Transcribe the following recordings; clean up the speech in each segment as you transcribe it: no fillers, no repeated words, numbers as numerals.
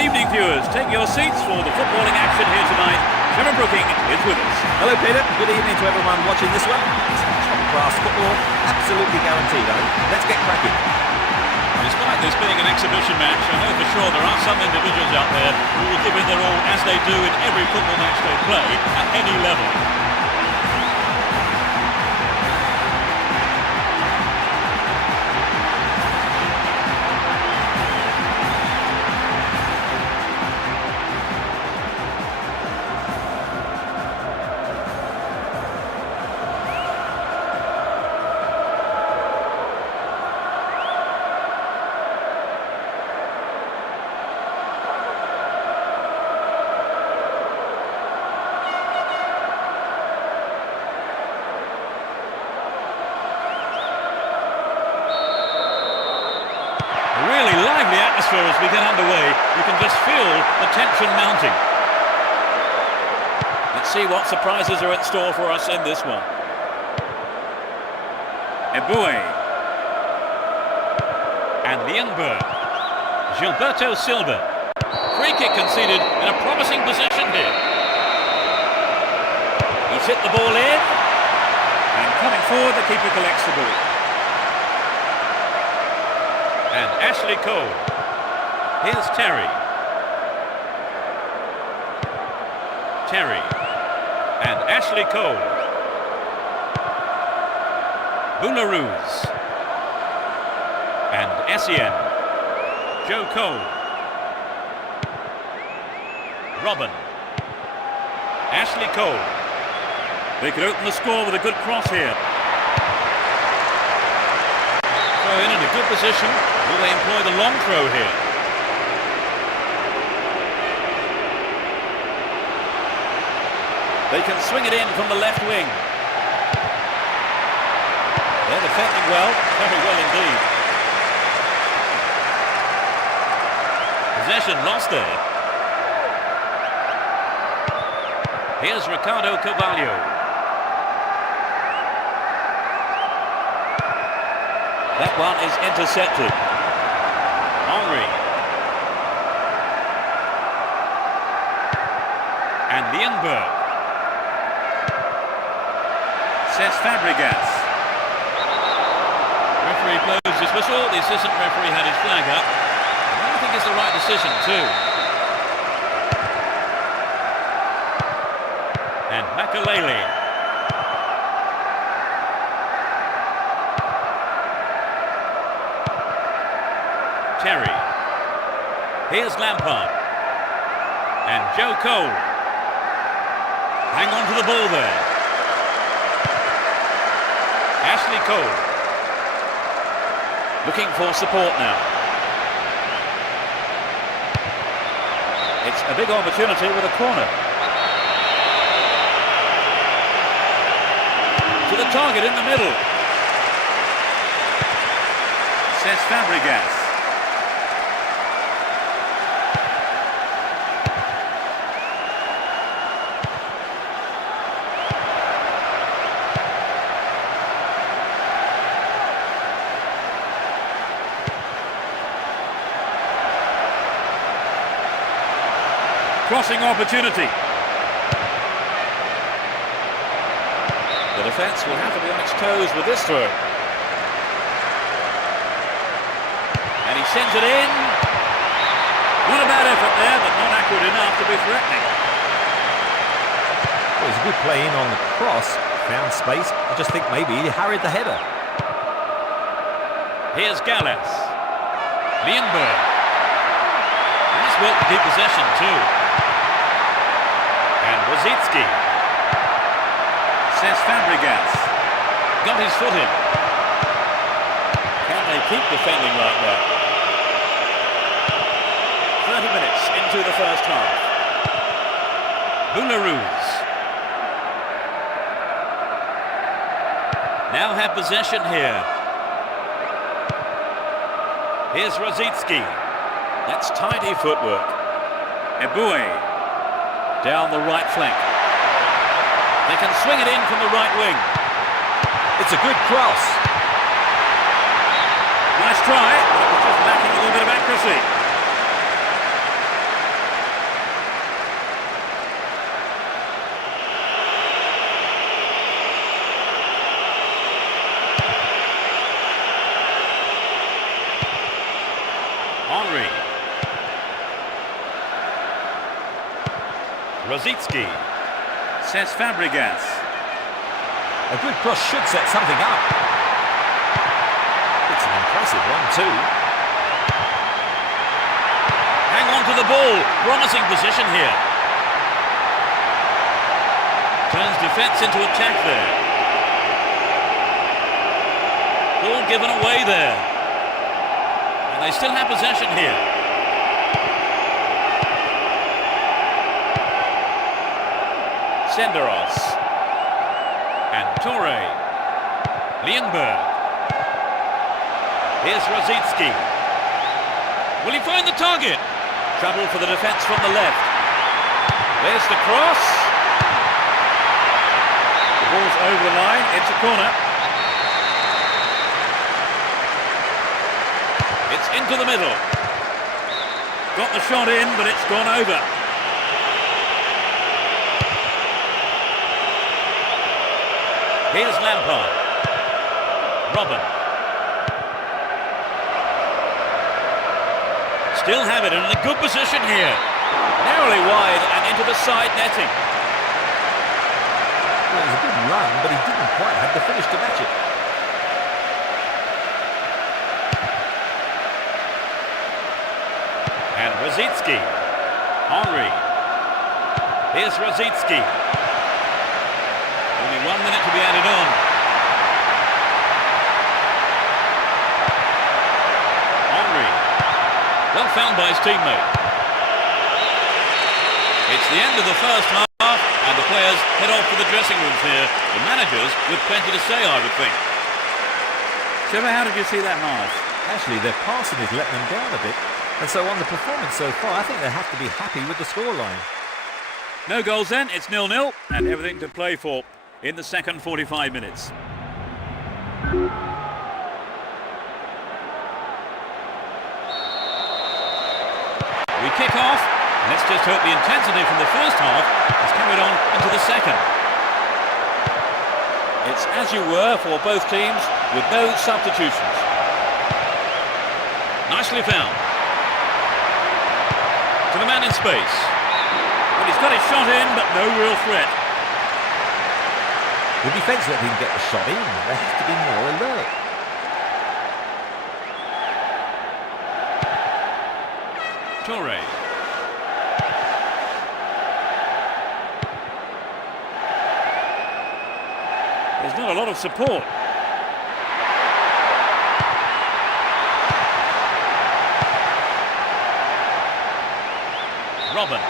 Good evening, viewers. Take your seats for the footballing action here tonight. Trevor Brooking is with us. Hello, Peter. Good evening to everyone watching this one. It's top-class football, absolutely guaranteed. Let's get cracking. Despite this being an exhibition match, I know for sure there are some individuals out there who will give it their all, as they do in every football match they play, at any level. As we get underway, you can just feel the tension mounting. Let's see what surprises are in store for us in this one. Eboué. And Lienberg. Gilberto Silva. Free kick conceded in a promising position here. He's hit the ball in. And coming forward, the keeper collects the ball. And Ashley Cole. Here's Terry. Terry. And Ashley Cole. Boularus. And Essien. Joe Cole. Robin. Ashley Cole. They could open the score with a good cross here. Throw in a good position. Will they employ the long throw here? They can swing it in from the left wing. They're defending well, very well indeed. Possession lost there. Here's Ricardo Carvalho. That one is intercepted. Henry. And Lienberg. Fabregas. Referee blows his whistle. The assistant referee had his flag up. I think it's the right decision too. And Makalele. Terry. Here's Lampard. And Joe Cole. Hang on to the ball there. Ashley Cole. Looking for support now. It's a big opportunity with a corner. To the target in the middle. Says Fabregas. Crossing opportunity. The defence will have to be on its toes with this throw. And he sends it in. Not a bad effort there, but not accurate enough to be threatening. Well, it was a good play in on the cross. Found space. I just think maybe he harried the header. Here's Gallas. Lienberg. Nice work to keep possession too. And Rosicki. Says Fabregas. Got his foot in. Can they keep defending like that? 30 minutes into the first half. Boularus. Now have possession here. Here's Rosicki. That's tidy footwork. Eboué. Down the right flank. They can swing it in from the right wing. It's a good cross. Nice try, but it was just lacking a little bit of accuracy. Henry. Rosicki. Cesc Fabregas. A good cross should set something up. It's an impressive one too. Hang on to the ball. Promising position here. Turns defence into attack there. Ball given away there. And they still have possession here. Senderos. And Toure. Lienberg. Here's Rosicki. Will he find the target? Trouble for the defence from the left. There's the cross. The ball's over the line. It's a corner. It's into the middle. Got the shot in, but it's gone over. Here's Lampard. Robin. Still have it in a good position here. Narrowly wide and into the side netting. Well, it was a good run, but he didn't quite have the finish to match it. And Rosicki. Henry. Here's Rosicki. Only 1 minute to be added on. Henry. Well found by his teammate. It's the end of the first half, and the players head off to the dressing rooms here. The managers with plenty to say, I would think. Trevor, how did you see that half? Actually, their passing has let them down a bit. And so on the performance so far, I think they have to be happy with the scoreline. No goals then, it's 0-0, and everything to play for in the second 45 minutes. We kick off, and let's just hope the intensity from the first half is carried on into the second. It's as you were for both teams, with no substitutions. Nicely found. To the man in space. Well, he's got his shot in, but no real threat. The defence let him get the shot in. They have to be more alert. Toure. There's not a lot of support. Robin.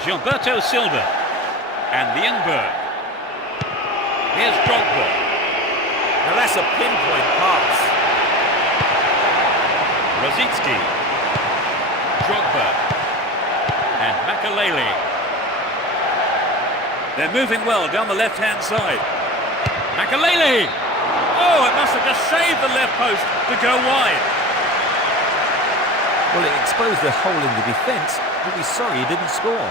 Gilberto Silva. And Lienberg. Here's Drogba. Now that's a pinpoint pass. Rosicki. Drogba. And Makalele. They're moving well down the left-hand side. Makalele! Oh, it must have just saved the left post to go wide. Well, it exposed the hole in the defence. We'll be sorry he didn't score.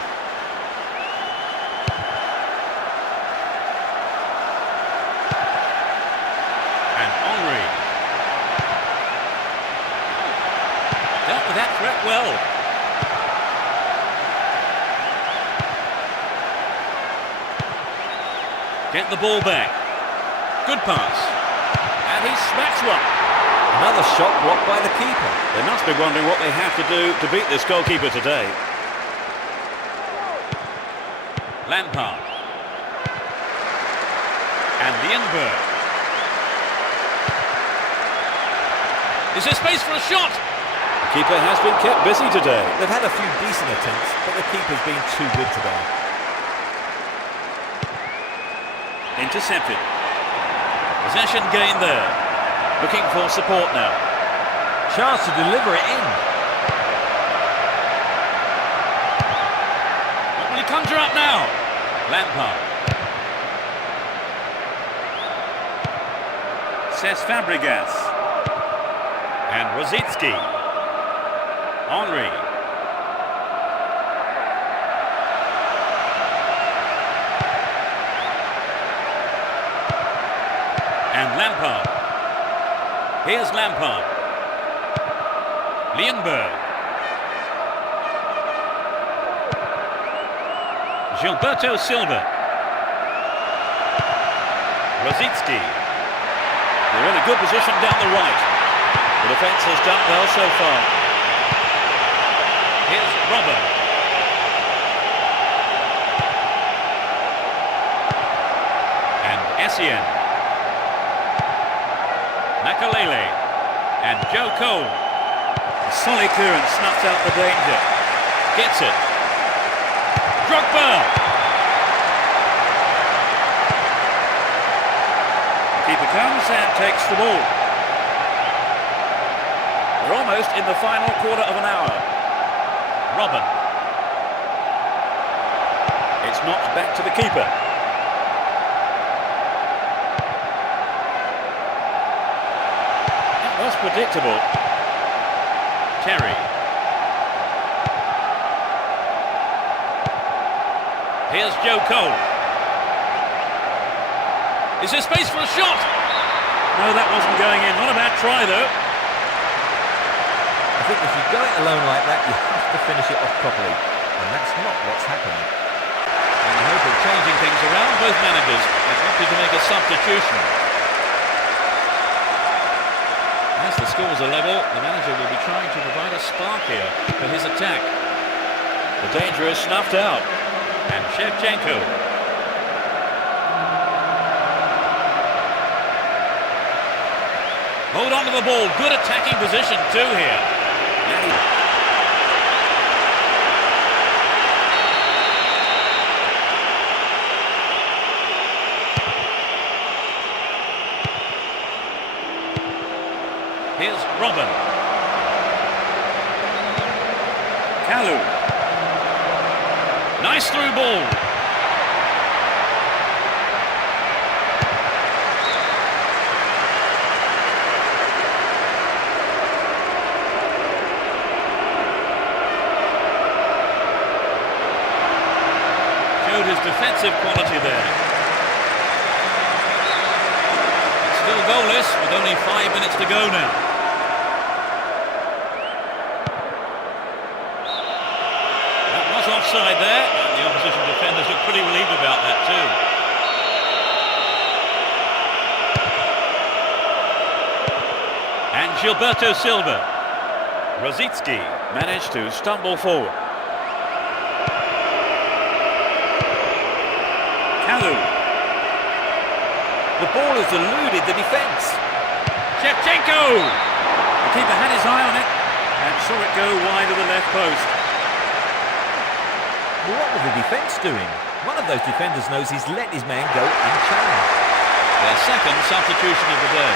And Henry. Dealt with that threat well. Get the ball back. Good pass. And he smacks one. Another shot blocked by the keeper. They must be wondering what they have to do to beat this goalkeeper today. Lampard. And Lienberg. Is there space for a shot? The keeper has been kept busy today. They've had a few decent attempts, but the keeper's been too good today. Intercepted. Possession gained there. Looking for support now. Chance to deliver it in. What will he conjure up now? Lampard. Cesc Fabregas. And Rosicki. Henry. And Lampard. Here's Lampard. Lienberg. Gilberto Silva. Rosicki. They're in a good position down the right. The defence has done well so far. Here's Robben. And Essien. Makalele. And Joe Cole. Solid clearance, snuffs out the danger. Gets it. Drogba! Keeper comes and takes the ball. We're almost in the final quarter of an hour. Robben. It's knocked back to the keeper. That was predictable. Terry. Here's Joe Cole. Is there space for a shot? No, that wasn't going in. Not a bad try, though. I think if you go it alone like that, you have to finish it off properly. And that's not what's happened. In the hope of changing things around, both managers have opted to make a substitution. As the scores are level, the manager will be trying to provide a spark here for his attack. The danger is snuffed out. And Shevchenko. Hold on to the ball. Good attacking position too here. Here's Robben. Kalu. Nice through ball. Showed his defensive quality there. It's still goalless with only 5 minutes to go now. Offside there, and the opposition defenders look pretty relieved about that too. And Gilberto Silva. Rosicki managed to stumble forward. Kalu. The ball has eluded the defence. Shevchenko! The keeper had his eye on it and saw it go wide of the left post. Well, what were the defence doing? One of those defenders knows he's let his man go unchallenged. Their second substitution of the day.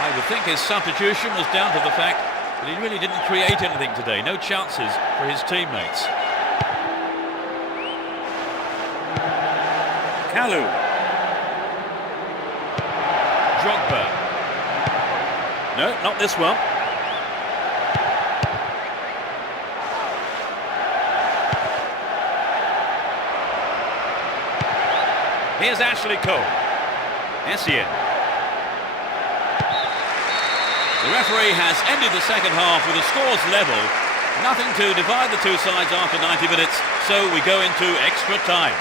I would think his substitution was down to the fact that he really didn't create anything today. No chances for his teammates. Kalu. Drogba. No, not this one. Here's Ashley Cole. Essien. The referee has ended the second half with the scores level. Nothing to divide the two sides after 90 minutes, so we go into extra time.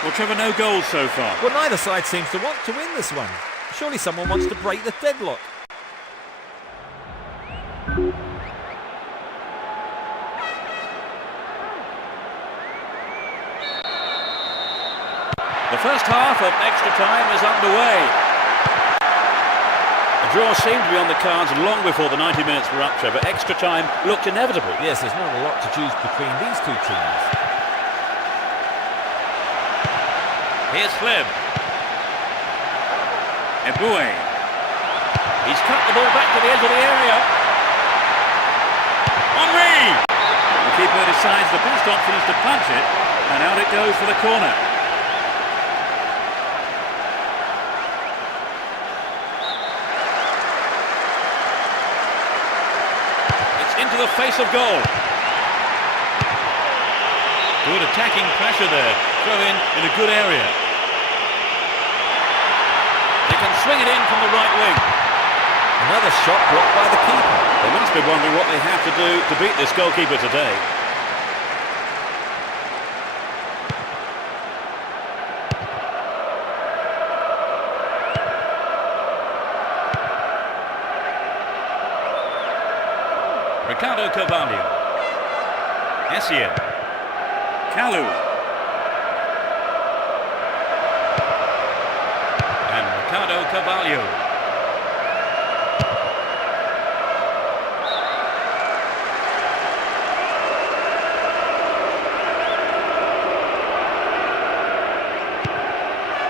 Well, Trevor, no goals so far. Well, neither side seems to want to win this one. Surely someone wants to break the deadlock. The first half of extra time is underway. A draw seemed to be on the cards long before the 90 minutes were up, Trevor. Extra time looked inevitable. Yes, there's not a lot to choose between these two teams. Here's Fleb. Eboué. He's cut the ball back to the edge of the area. Henry! The keeper decides the best option is to punch it, and out it goes for the corner. Into the face of goal. Good attacking pressure there. Throw in a good area. swing it in from the right wing. Another shot blocked by the keeper. They must be wondering what they have to do to beat this goalkeeper today. Ricardo Carvalho. Essien. Kalu. And Ricardo Carvalho.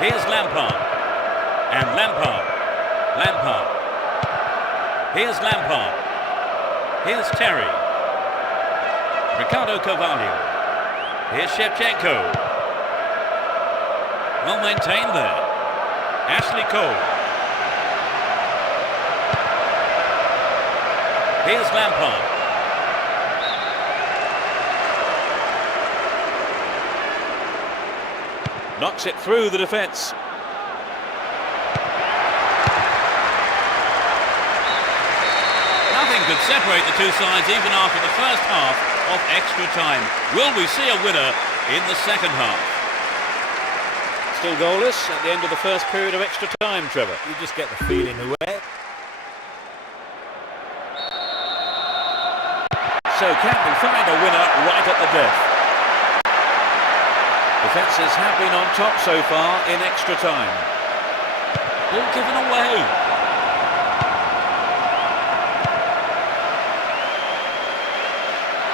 Here's Lampard. And Lampard. Lampard. Here's Lampard. Here's Terry. Ricardo Carvalho. Here's Shevchenko. Well maintained there. Ashley Cole. Here's Lampard. Knocks it through the defence. Nothing could separate the two sides even after the first half of extra time. Will we see a winner in the second half? Still goalless at the end of the first period of extra time, Trevor. You just get the feeling away. So can we find a winner right at the death? Defences have been on top so far in extra time. Ball given away.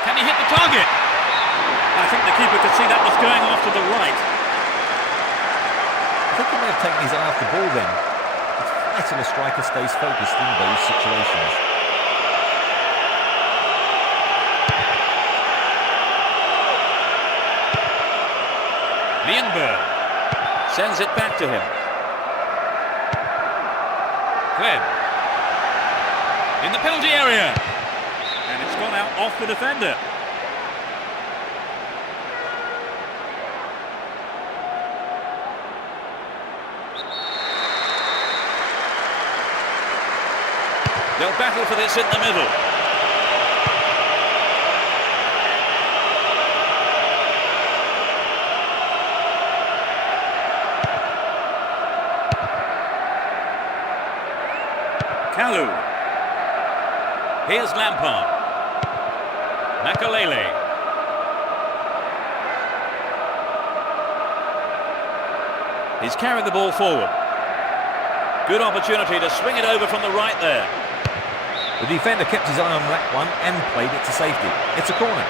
Can he hit the target? I think the keeper could see that was going off to the right. I think he may have taken his eye off the ball then. It's vital a striker stays focused in those situations. Lienberg sends it back to him. Glenn in the penalty area, and it's gone out off the defender. They'll battle for this in the middle. Kalu. Here's Lampard. Makalele. He's carried the ball forward. Good opportunity to swing it over from the right there. The defender kept his eye on that one and played it to safety. It's a corner.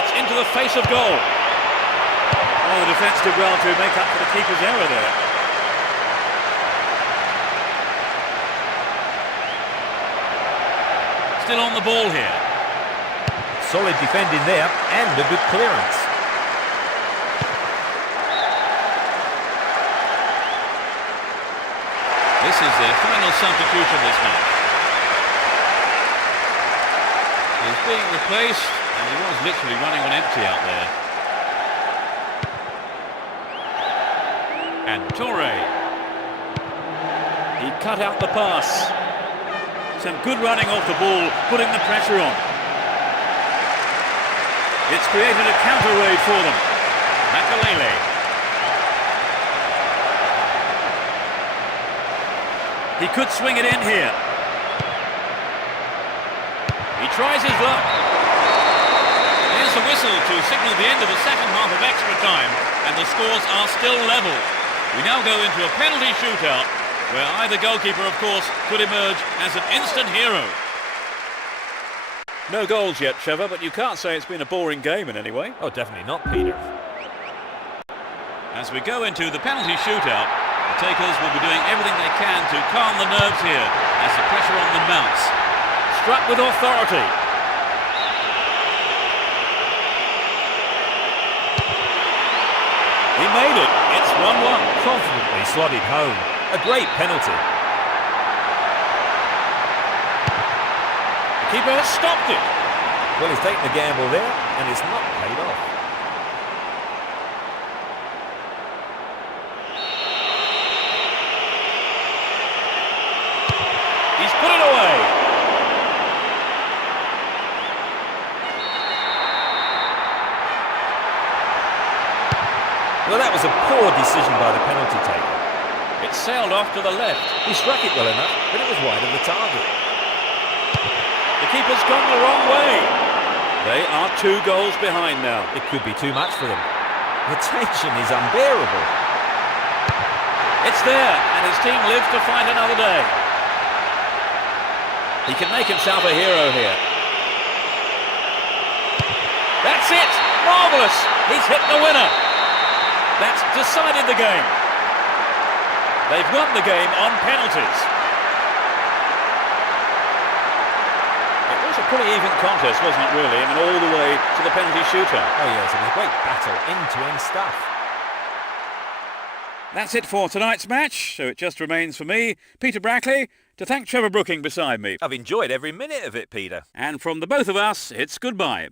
It's into the face of goal. Oh, the defence did well to make up for the keeper's error there. Still on the ball here. Solid defending there and a good clearance. This is their final substitution this match. He's being replaced, and he was literally running on empty out there. And Toure. He cut out the pass. Some good running off the ball, putting the pressure on. It's created a counter raid for them. Makalele. He could swing it in here. He tries his luck. Here's the whistle to signal the end of the second half of extra time, and the scores are still level. We now go into a penalty shootout, where either goalkeeper, of course, could emerge as an instant hero. No goals yet, Trevor, but you can't say it's been a boring game in any way. Oh, definitely not, Peter. As we go into the penalty shootout, the takers will be doing everything they can to calm the nerves here as the pressure on them mounts. Struck with authority. He made it. It's 1-1. Confidently slotted home. A great penalty. The keeper has stopped it. Well, he's taken the gamble there, and it's not paid off. He's put it away. Well, that was a poor decision by the penalty taker. It sailed off to the left. He struck it well enough, but it was wide of the target. The keeper's gone the wrong way. They are 2 goals behind now. It could be too much for them. The tension is unbearable. It's there, and his team lives to fight another day. He can make himself a hero here. That's it! Marvellous! He's hit the winner. That's decided the game. They've won the game on penalties. It was a pretty even contest, wasn't it, really? I mean, all the way to the penalty shootout. Oh, yes, it was a great battle, end-to-end stuff. That's it for tonight's match, so it just remains for me, Peter Brackley, to thank Trevor Brooking beside me. I've enjoyed every minute of it, Peter. And from the both of us, it's goodbye.